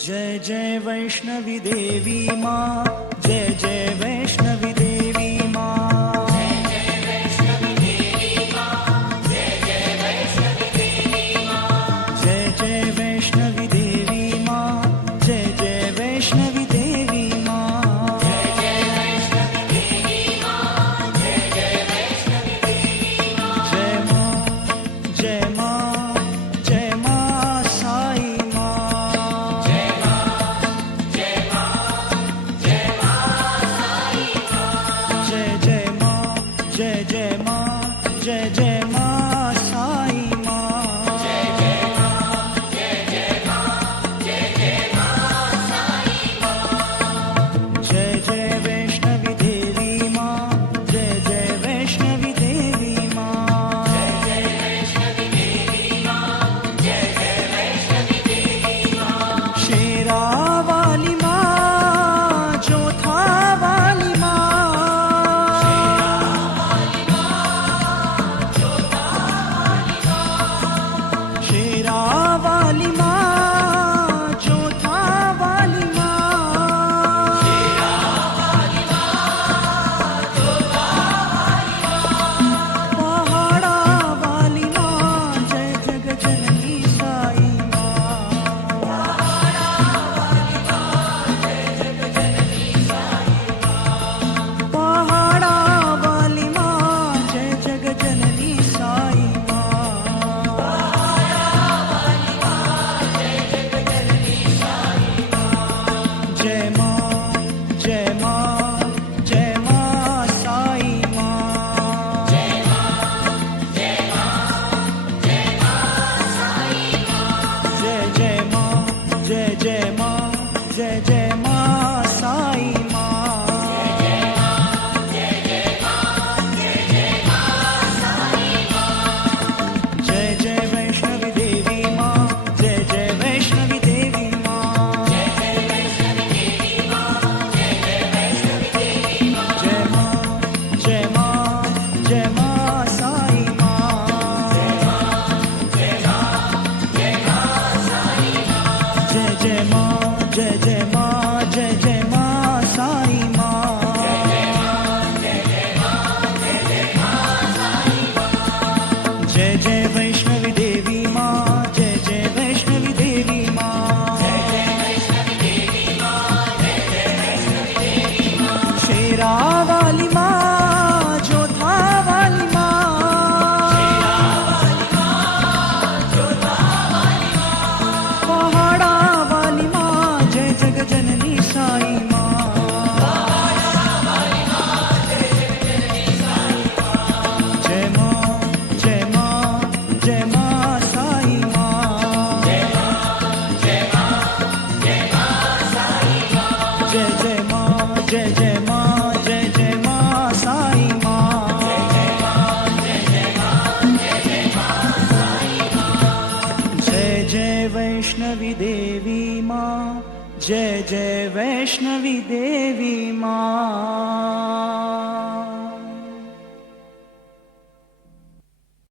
जय जय वैष्णवी देवी माँ, जय जय वैष्णवी देवी माँ, जय जय वैष्णवी देवी माँ, जय जय वैष्णवी देवी माँ, जय जय वैष्णवी देवी माँ, जय जय वैष्णवी देवी माँ, जय जय वैष्णवी देवी माँ, जय जय वैष्णवी देवी माँ, जय माँ जय माँ जय माँ साई माँ, जय जय माँ जय जय माँ जय जय माँ साई माँ, जय जय माँ जय जय माँ जय जय माँ साई माँ, जय जय वैष्णवी देवी माँ, जय जय वैष्णवी देवी माँ, जय जय वैष्णवी देवी माँ, जय जय वैष्णवी देवी माँ, शेरा वाली माँ, जोधा वाली माँ, शेरा वाली माँ, जोधा वाली माँ, पहाड़ा वाली माँ, जय जग जननी साई माँ, पहाड़ा वाली माँ, जय जग जननी साई माँ, जय माँ जय माँ जय माँ साई माँ, जय जय माँ जय जय माँ जय जय माँ साई माँ, जय जय वैष्णवी देवी माँ, जय जय वैष्णवी देवी माँ, जय जय वैष्णवी देवी माँ, जय जय वैष्णवी देवी माँ, जय माँ जय माँ जय माँ साई माँ, जय जय माँ जय जय माँ जय जय माँ साई माँ, जय जय वैष्णवी देवी माँ, जय जय वैष्णवी देवी माँ, जय जय वैष्णवी देवी माँ, जय जय वैष्णवी देवी माँ, शेरा वाली माँ, जोधा वाली माँ, पहाड़ा वाली माँ, जय जग जननी साई माँ, जय माँ जय माँ जय माँ साई माँ, जय जय माँ जय जय माँ जय जय माँ साई माँ, जय जय वैष्णवी देवी माँ, जय जय वैष्णवी देवी माँ।